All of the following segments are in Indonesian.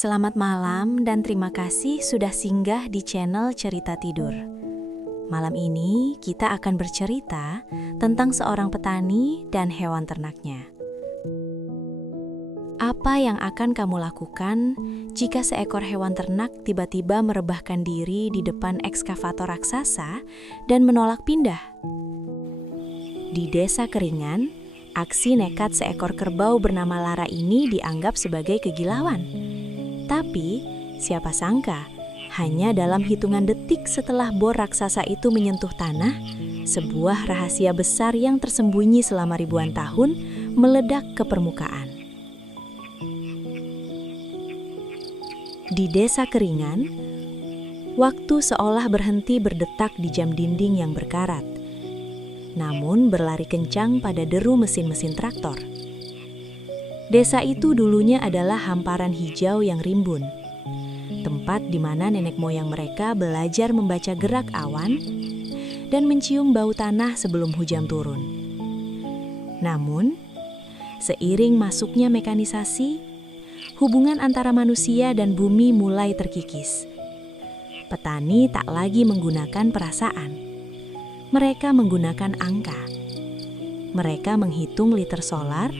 Selamat malam dan terima kasih sudah singgah di channel Cerita Tidur. Malam ini kita akan bercerita tentang seorang petani dan hewan ternaknya. Apa yang akan kamu lakukan jika seekor hewan ternak tiba-tiba merebahkan diri di depan ekskavator raksasa dan menolak pindah? Di Desa Keringan, aksi nekat seekor kerbau bernama Lara ini dianggap sebagai kegalauan. Tapi, siapa sangka, hanya dalam hitungan detik setelah bor raksasa itu menyentuh tanah, sebuah rahasia besar yang tersembunyi selama ribuan tahun meledak ke permukaan. Di Desa Keringan, waktu seolah berhenti berdetak di jam dinding yang berkarat, namun berlari kencang pada deru mesin-mesin traktor. Desa itu dulunya adalah hamparan hijau yang rimbun, tempat di mana nenek moyang mereka belajar membaca gerak awan dan mencium bau tanah sebelum hujan turun. Namun, seiring masuknya mekanisasi, hubungan antara manusia dan bumi mulai terkikis. Petani tak lagi menggunakan perasaan. Mereka menggunakan angka. Mereka menghitung liter solar,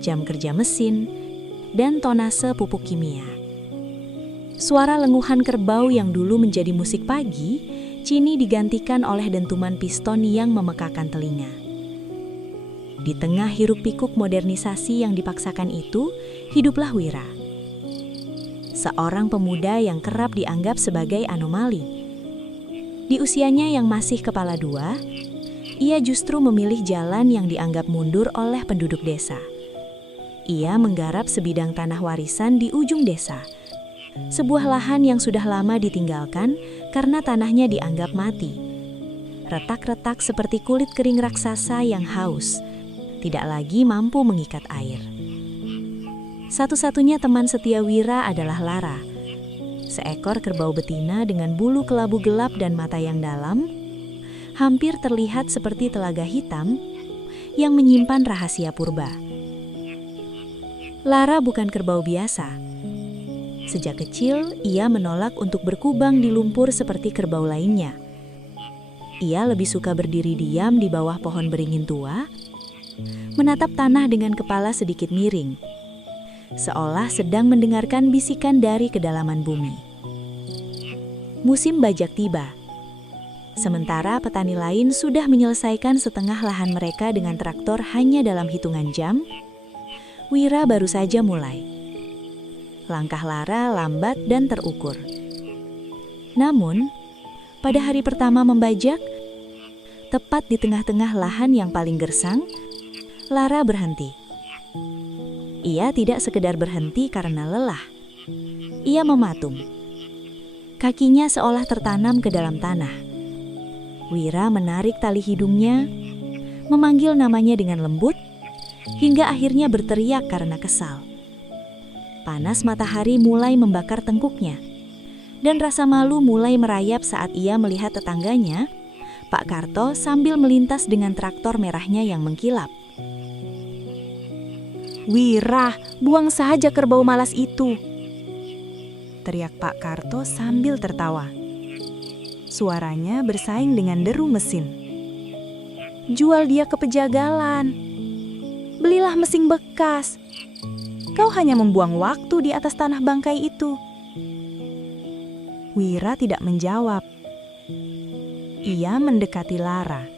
jam kerja mesin, dan tonase pupuk kimia. Suara lenguhan kerbau yang dulu menjadi musik pagi, kini digantikan oleh dentuman piston yang memekakan telinga. Di tengah hiruk-pikuk modernisasi yang dipaksakan itu, hiduplah Wira. Seorang pemuda yang kerap dianggap sebagai anomali. Di usianya yang masih kepala dua, ia justru memilih jalan yang dianggap mundur oleh penduduk desa. Ia menggarap sebidang tanah warisan di ujung desa. Sebuah lahan yang sudah lama ditinggalkan karena tanahnya dianggap mati. Retak-retak seperti kulit kering raksasa yang haus, tidak lagi mampu mengikat air. Satu-satunya teman setia Wira adalah Lara. Seekor kerbau betina dengan bulu kelabu gelap dan mata yang dalam, hampir terlihat seperti telaga hitam yang menyimpan rahasia purba. Lara bukan kerbau biasa. Sejak kecil, ia menolak untuk berkubang di lumpur seperti kerbau lainnya. Ia lebih suka berdiri diam di bawah pohon beringin tua, menatap tanah dengan kepala sedikit miring, seolah sedang mendengarkan bisikan dari kedalaman bumi. Musim bajak tiba. Sementara petani lain sudah menyelesaikan setengah lahan mereka dengan traktor hanya dalam hitungan jam, Wira baru saja mulai. Langkah Lara lambat dan terukur. Namun, pada hari pertama membajak, tepat di tengah-tengah lahan yang paling gersang, Lara berhenti. Ia tidak sekedar berhenti karena lelah. Ia mematung. Kakinya seolah tertanam ke dalam tanah. Wira menarik tali hidungnya, memanggil namanya dengan lembut, hingga akhirnya berteriak karena kesal. Panas matahari mulai membakar tengkuknya, dan rasa malu mulai merayap saat ia melihat tetangganya, Pak Karto, sambil melintas dengan traktor merahnya yang mengkilap. "Wira, buang saja kerbau malas itu!" teriak Pak Karto sambil tertawa. Suaranya bersaing dengan deru mesin. "Jual dia ke pejagalan. Belilah mesin bekas. Kau hanya membuang waktu di atas tanah bangkai itu." Wira tidak menjawab. Ia mendekati Lara,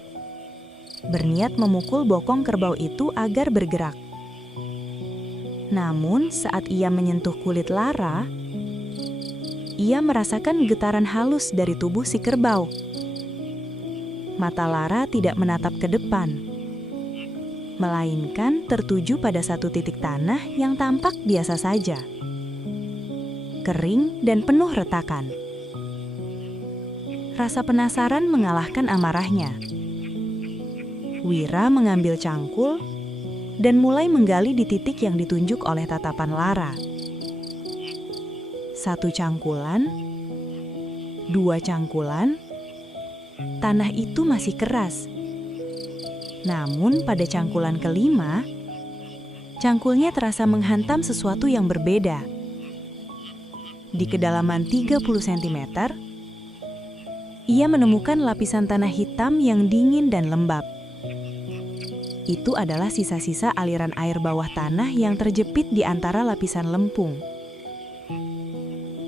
berniat memukul bokong kerbau itu agar bergerak. Namun saat ia menyentuh kulit Lara, ia merasakan getaran halus dari tubuh si kerbau. Mata Lara tidak menatap ke depan, melainkan tertuju pada satu titik tanah yang tampak biasa saja, kering dan penuh retakan. Rasa penasaran mengalahkan amarahnya. Wira mengambil cangkul dan mulai menggali di titik yang ditunjuk oleh tatapan Lara. Satu cangkulan, dua cangkulan, tanah itu masih keras. Namun pada cangkulan kelima, cangkulnya terasa menghantam sesuatu yang berbeda. Di kedalaman 30 cm, ia menemukan lapisan tanah hitam yang dingin dan lembab. Itu adalah sisa-sisa aliran air bawah tanah yang terjepit di antara lapisan lempung.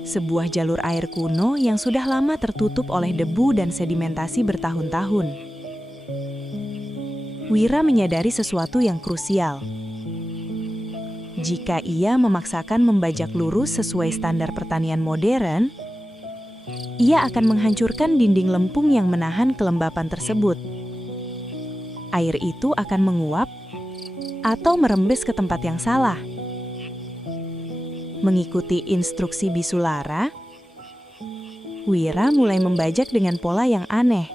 Sebuah jalur air kuno yang sudah lama tertutup oleh debu dan sedimentasi bertahun-tahun. Wira menyadari sesuatu yang krusial. Jika ia memaksakan membajak lurus sesuai standar pertanian modern, ia akan menghancurkan dinding lempung yang menahan kelembapan tersebut. Air itu akan menguap atau merembes ke tempat yang salah. Mengikuti instruksi bisu lara, Wira mulai membajak dengan pola yang aneh.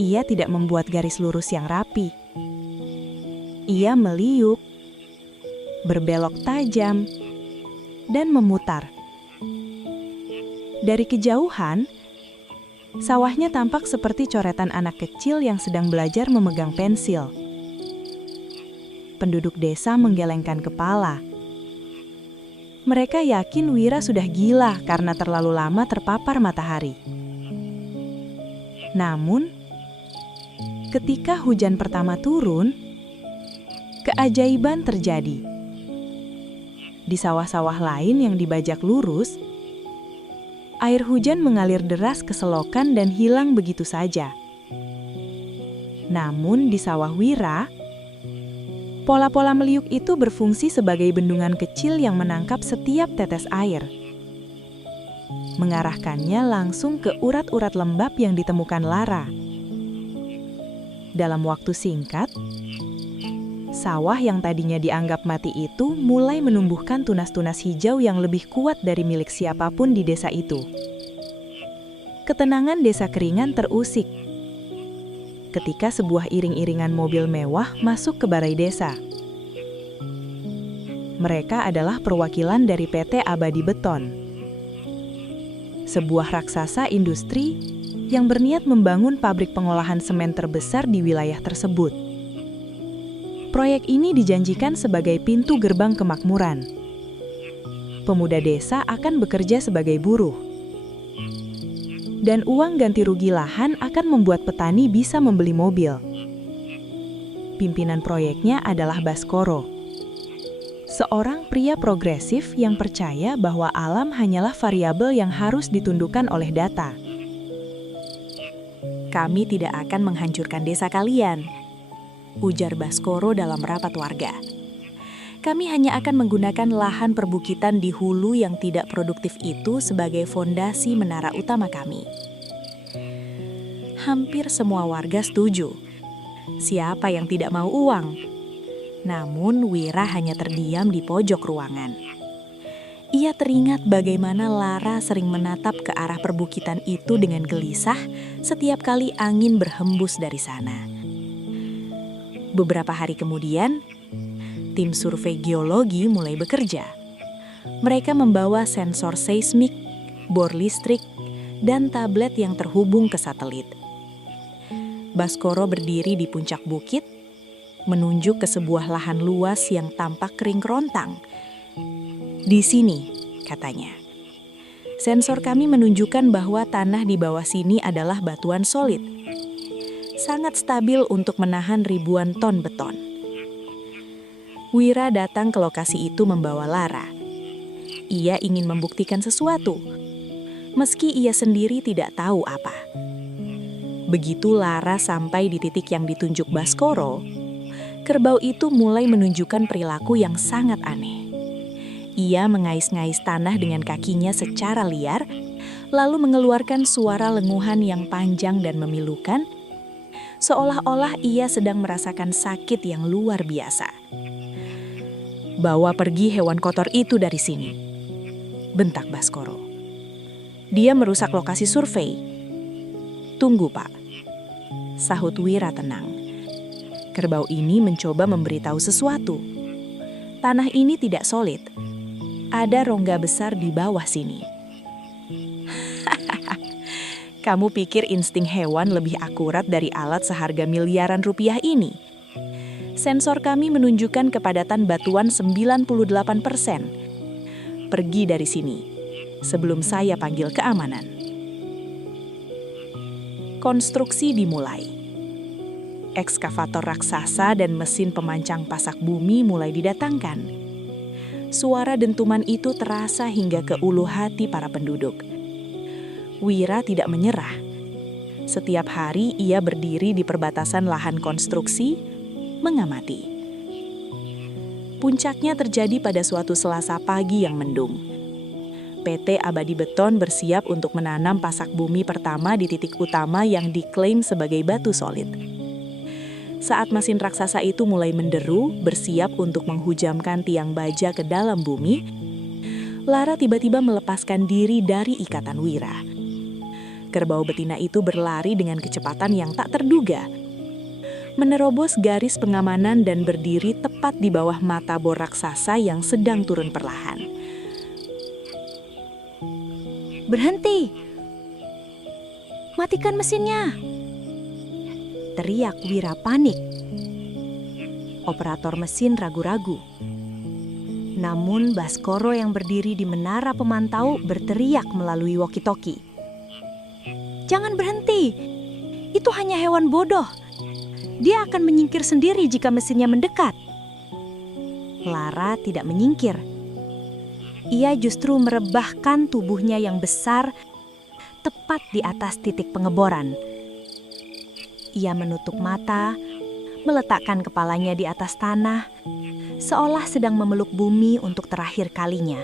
Ia tidak membuat garis lurus yang rapi. Ia meliuk, berbelok tajam, dan memutar. Dari kejauhan, sawahnya tampak seperti coretan anak kecil yang sedang belajar memegang pensil. Penduduk desa menggelengkan kepala. Mereka yakin Wira sudah gila karena terlalu lama terpapar matahari. Namun, ketika hujan pertama turun, keajaiban terjadi. Di sawah-sawah lain yang dibajak lurus, air hujan mengalir deras ke selokan dan hilang begitu saja. Namun di sawah Wira, pola-pola meliuk itu berfungsi sebagai bendungan kecil yang menangkap setiap tetes air, mengarahkannya langsung ke urat-urat lembab yang ditemukan Lara. Dalam waktu singkat, sawah yang tadinya dianggap mati itu mulai menumbuhkan tunas-tunas hijau yang lebih kuat dari milik siapapun di desa itu. Ketenangan Desa Keringan terusik ketika sebuah iring-iringan mobil mewah masuk ke balai desa. Mereka adalah perwakilan dari PT Abadi Beton, sebuah raksasa industri yang berniat membangun pabrik pengolahan semen terbesar di wilayah tersebut. Proyek ini dijanjikan sebagai pintu gerbang kemakmuran. Pemuda desa akan bekerja sebagai buruh. Dan uang ganti rugi lahan akan membuat petani bisa membeli mobil. Pimpinan proyeknya adalah Baskoro, seorang pria progresif yang percaya bahwa alam hanyalah variabel yang harus ditundukkan oleh data. Kami tidak akan menghancurkan desa kalian, ujar Baskoro dalam rapat warga. Kami hanya akan menggunakan lahan perbukitan di hulu yang tidak produktif itu sebagai fondasi menara utama kami. Hampir semua warga setuju. Siapa yang tidak mau uang? Namun Wira hanya terdiam di pojok ruangan. Ia teringat bagaimana Lara sering menatap ke arah perbukitan itu dengan gelisah setiap kali angin berhembus dari sana. Beberapa hari kemudian, tim survei geologi mulai bekerja. Mereka membawa sensor seismik, bor listrik, dan tablet yang terhubung ke satelit. Baskoro berdiri di puncak bukit, menunjuk ke sebuah lahan luas yang tampak kering kerontang. Di sini, katanya. Sensor kami menunjukkan bahwa tanah di bawah sini adalah batuan solid. Sangat stabil untuk menahan ribuan ton beton. Wira datang ke lokasi itu membawa Lara. Ia ingin membuktikan sesuatu, meski ia sendiri tidak tahu apa. Begitu Lara sampai di titik yang ditunjuk Baskoro, kerbau itu mulai menunjukkan perilaku yang sangat aneh. Ia mengais-ngais tanah dengan kakinya secara liar, lalu mengeluarkan suara lenguhan yang panjang dan memilukan, seolah-olah ia sedang merasakan sakit yang luar biasa. Bawa pergi hewan kotor itu dari sini, bentak Baskoro. Dia merusak lokasi survei. Tunggu, Pak, sahut Wira tenang. Kerbau ini mencoba memberitahu sesuatu. Tanah ini tidak solid. Ada rongga besar di bawah sini. Kamu pikir insting hewan lebih akurat dari alat seharga miliaran rupiah ini? Sensor kami menunjukkan kepadatan batuan 98%. pergi dari sini sebelum saya panggil keamanan. Konstruksi dimulai. Ekskavator raksasa dan mesin pemancang pasak bumi mulai didatangkan. Suara dentuman itu terasa hingga ke ulu hati para penduduk. Wira tidak menyerah. Setiap hari ia berdiri di perbatasan lahan konstruksi, mengamati. Puncaknya terjadi pada suatu Selasa pagi yang mendung. PT Abadi Beton bersiap untuk menanam pasak bumi pertama di titik utama yang diklaim sebagai batu solid. Saat mesin raksasa itu mulai menderu, bersiap untuk menghujamkan tiang baja ke dalam bumi, Lara tiba-tiba melepaskan diri dari ikatan Wira. Kerbau betina itu berlari dengan kecepatan yang tak terduga, menerobos garis pengamanan dan berdiri tepat di bawah mata bor raksasa yang sedang turun perlahan. Berhenti! Matikan mesinnya! Teriak Wira panik. Operator mesin ragu-ragu. Namun Baskoro yang berdiri di menara pemantau berteriak melalui walkie-talkie. Jangan berhenti! Itu hanya hewan bodoh. Dia akan menyingkir sendiri jika mesinnya mendekat. Lara tidak menyingkir. Ia justru merebahkan tubuhnya yang besar tepat di atas titik pengeboran. Ia menutup mata, meletakkan kepalanya di atas tanah, seolah sedang memeluk bumi untuk terakhir kalinya.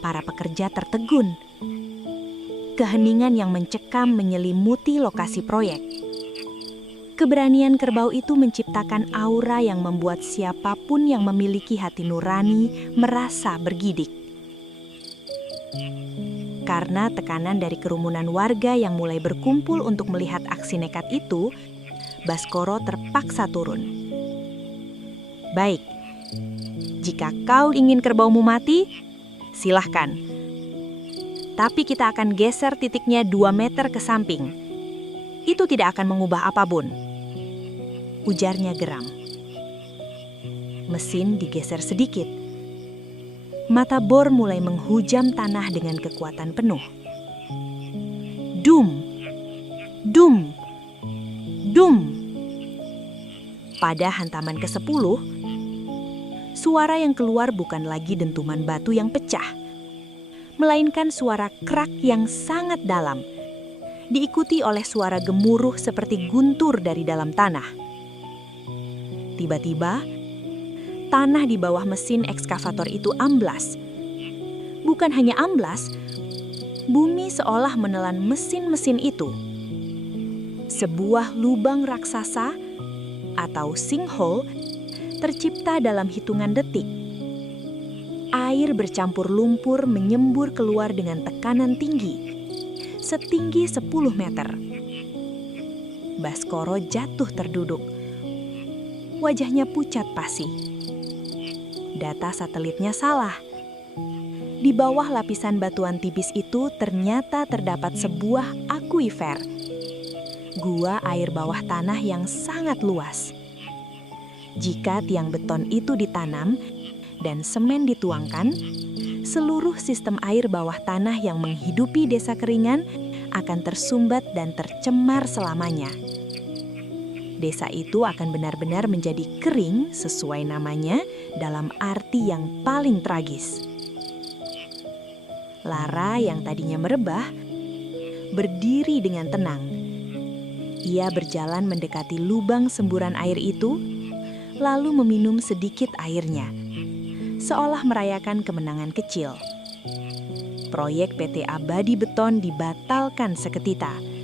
Para pekerja tertegun. Keheningan yang mencekam menyelimuti lokasi proyek. Keberanian kerbau itu menciptakan aura yang membuat siapapun yang memiliki hati nurani merasa bergidik. Karena tekanan dari kerumunan warga yang mulai berkumpul untuk melihat aksi nekat itu, Baskoro terpaksa turun. Baik, jika kau ingin kerbaumu mati, silahkan. Tapi kita akan geser titiknya 2 meter ke samping. Itu tidak akan mengubah apapun. Ujarnya geram. Mesin digeser sedikit. Mata bor mulai menghujam tanah dengan kekuatan penuh. Dum! Dum! Dum! Pada hantaman ke-10, suara yang keluar bukan lagi dentuman batu yang pecah, melainkan suara krak yang sangat dalam, diikuti oleh suara gemuruh seperti guntur dari dalam tanah. Tiba-tiba, tanah di bawah mesin ekskavator itu amblas. Bukan hanya amblas, bumi seolah menelan mesin-mesin itu. Sebuah lubang raksasa atau sinkhole tercipta dalam hitungan detik. Air bercampur lumpur menyembur keluar dengan tekanan tinggi, setinggi 10 meter. Baskoro jatuh terduduk. Wajahnya pucat pasi. Data satelitnya salah. Di bawah lapisan batuan tipis itu ternyata terdapat sebuah akuifer. Gua air bawah tanah yang sangat luas. Jika tiang beton itu ditanam dan semen dituangkan, seluruh sistem air bawah tanah yang menghidupi Desa Keringan akan tersumbat dan tercemar selamanya. Desa itu akan benar-benar menjadi kering sesuai namanya dalam arti yang paling tragis. Lara yang tadinya merebah, berdiri dengan tenang. Ia berjalan mendekati lubang semburan air itu, lalu meminum sedikit airnya, seolah merayakan kemenangan kecil. Proyek PT Abadi Beton dibatalkan seketika.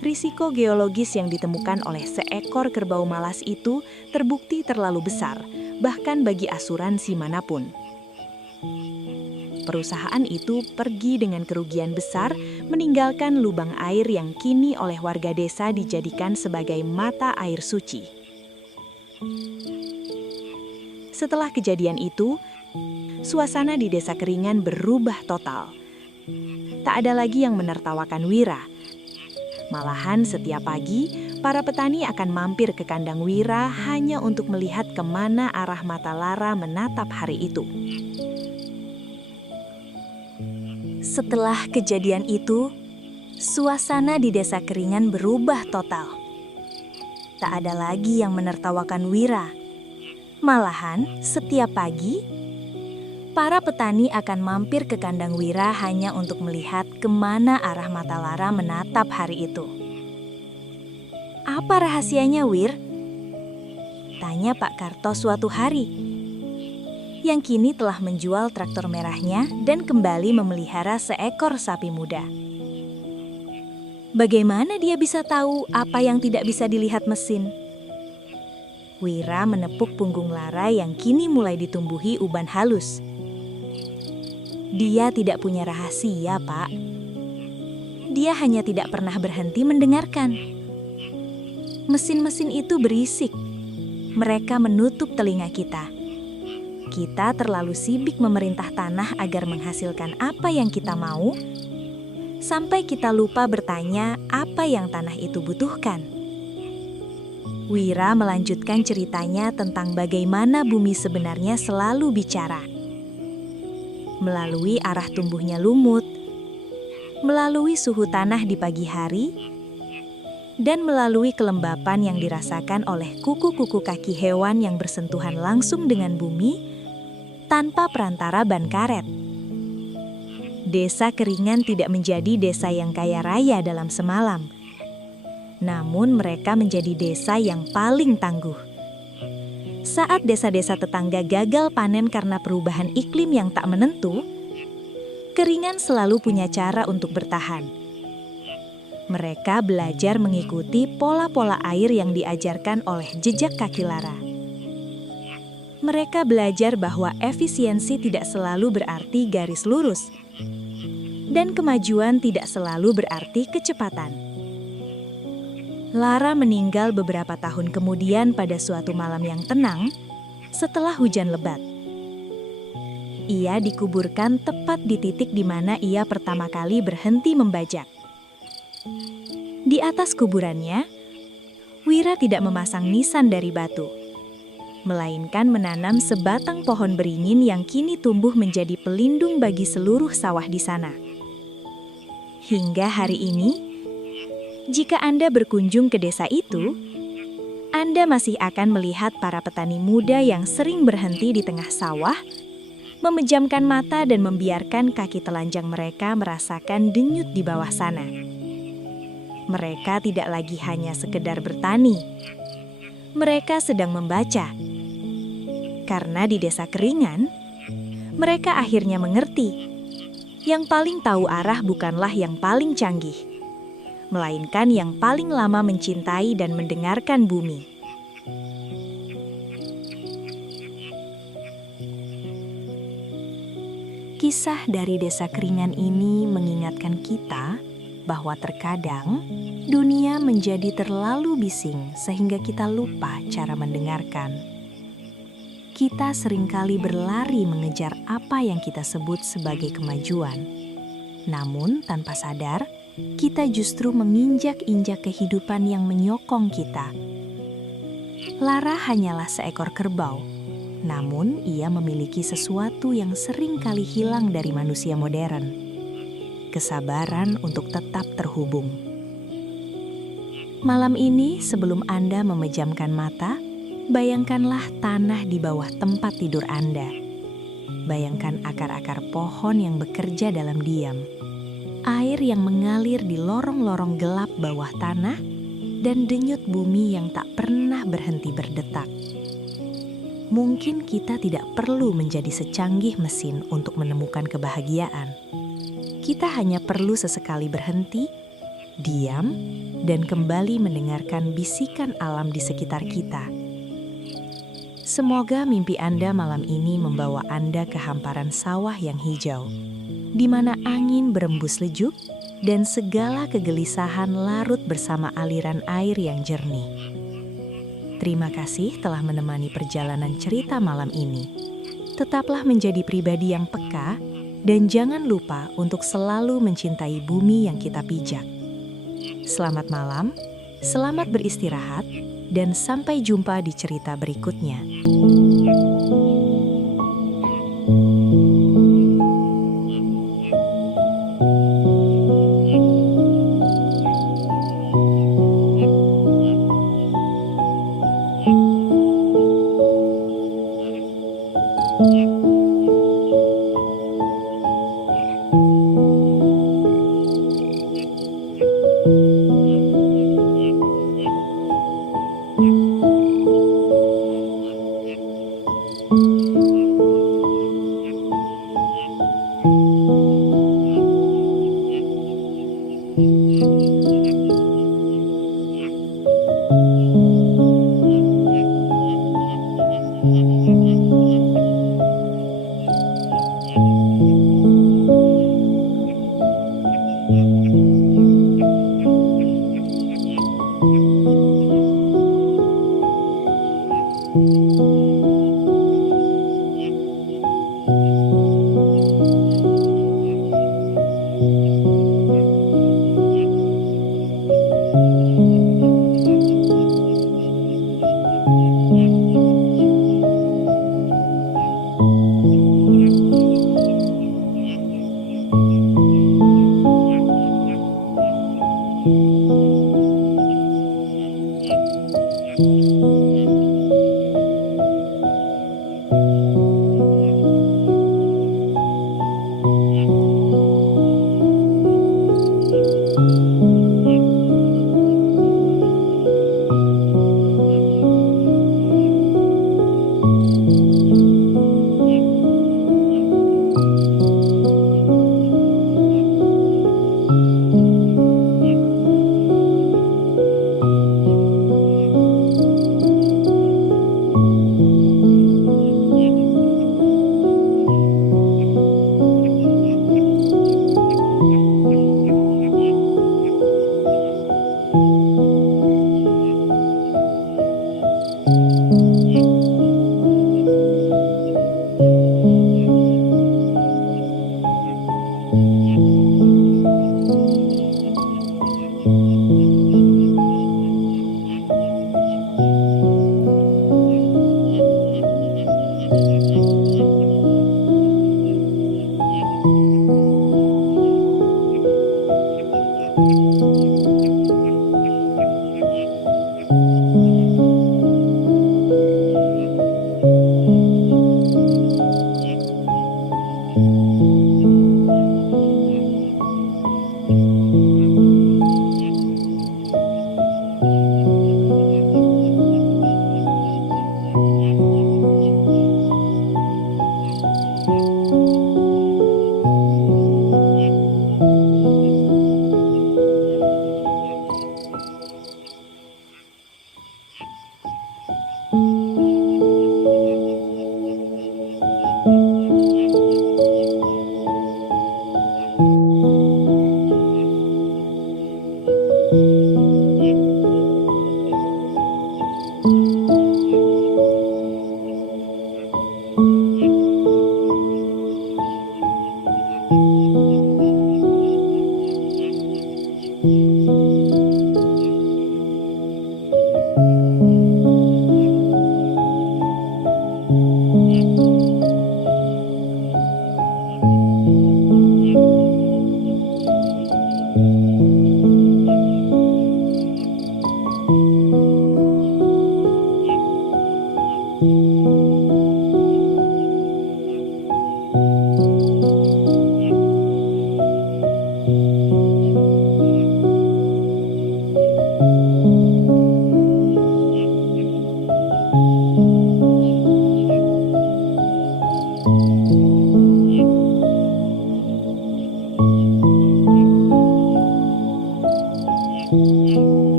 Risiko geologis yang ditemukan oleh seekor kerbau malas itu terbukti terlalu besar, bahkan bagi asuransi manapun. Perusahaan itu pergi dengan kerugian besar, meninggalkan lubang air yang kini oleh warga desa dijadikan sebagai mata air suci. Setelah kejadian itu, suasana di Desa Keringan berubah total. Tak ada lagi yang menertawakan Wira. Malahan setiap pagi, para petani akan mampir ke kandang Wira hanya untuk melihat kemana arah mata Lara menatap hari itu. Setelah kejadian itu, suasana di Desa Keringan berubah total. Tak ada lagi yang menertawakan Wira. Malahan, setiap pagi, para petani akan mampir ke kandang Wira hanya untuk melihat kemana arah mata Lara menatap hari itu. "Apa rahasianya, Wir?" tanya Pak Karto suatu hari, yang kini telah menjual traktor merahnya dan kembali memelihara seekor sapi muda. Bagaimana dia bisa tahu apa yang tidak bisa dilihat mesin? Wira menepuk punggung Lara yang kini mulai ditumbuhi uban halus. Dia tidak punya rahasia, Pak. Dia hanya tidak pernah berhenti mendengarkan. Mesin-mesin itu berisik. Mereka menutup telinga kita. Kita terlalu sibuk memerintah tanah agar menghasilkan apa yang kita mau, sampai kita lupa bertanya apa yang tanah itu butuhkan. Wira melanjutkan ceritanya tentang bagaimana bumi sebenarnya selalu bicara. Melalui arah tumbuhnya lumut, melalui suhu tanah di pagi hari, dan melalui kelembapan yang dirasakan oleh kuku-kuku kaki hewan yang bersentuhan langsung dengan bumi tanpa perantara ban karet. Desa Keringan tidak menjadi desa yang kaya raya dalam semalam. Namun mereka menjadi desa yang paling tangguh. Saat desa-desa tetangga gagal panen karena perubahan iklim yang tak menentu, Keringan selalu punya cara untuk bertahan. Mereka belajar mengikuti pola-pola air yang diajarkan oleh jejak kaki Lara. Mereka belajar bahwa efisiensi tidak selalu berarti garis lurus, dan kemajuan tidak selalu berarti kecepatan. Lara meninggal beberapa tahun kemudian pada suatu malam yang tenang setelah hujan lebat. Ia dikuburkan tepat di titik di mana ia pertama kali berhenti membajak. Di atas kuburannya, Wira tidak memasang nisan dari batu, melainkan menanam sebatang pohon beringin yang kini tumbuh menjadi pelindung bagi seluruh sawah di sana. Hingga hari ini, jika Anda berkunjung ke desa itu, Anda masih akan melihat para petani muda yang sering berhenti di tengah sawah, memejamkan mata dan membiarkan kaki telanjang mereka merasakan denyut di bawah sana. Mereka tidak lagi hanya sekedar bertani. Mereka sedang membaca. Karena di Desa Keringan, mereka akhirnya mengerti. Yang paling tahu arah bukanlah yang paling canggih, melainkan yang paling lama mencintai dan mendengarkan bumi. Kisah dari Desa Keringan ini mengingatkan kita bahwa terkadang dunia menjadi terlalu bising sehingga kita lupa cara mendengarkan. Kita seringkali berlari mengejar apa yang kita sebut sebagai kemajuan. Namun tanpa sadar, kita justru menginjak-injak kehidupan yang menyokong kita. Lara hanyalah seekor kerbau, namun ia memiliki sesuatu yang sering kali hilang dari manusia modern. Kesabaran untuk tetap terhubung. Malam ini sebelum Anda memejamkan mata, bayangkanlah tanah di bawah tempat tidur Anda. Bayangkan akar-akar pohon yang bekerja dalam diam. Air yang mengalir di lorong-lorong gelap bawah tanah, dan denyut bumi yang tak pernah berhenti berdetak. Mungkin kita tidak perlu menjadi secanggih mesin untuk menemukan kebahagiaan. Kita hanya perlu sesekali berhenti, diam, dan kembali mendengarkan bisikan alam di sekitar kita. Semoga mimpi Anda malam ini membawa Anda ke hamparan sawah yang hijau, di mana angin berembus lejuk dan segala kegelisahan larut bersama aliran air yang jernih. Terima kasih telah menemani perjalanan cerita malam ini. Tetaplah menjadi pribadi yang peka dan jangan lupa untuk selalu mencintai bumi yang kita pijak. Selamat malam, selamat beristirahat, dan sampai jumpa di cerita berikutnya.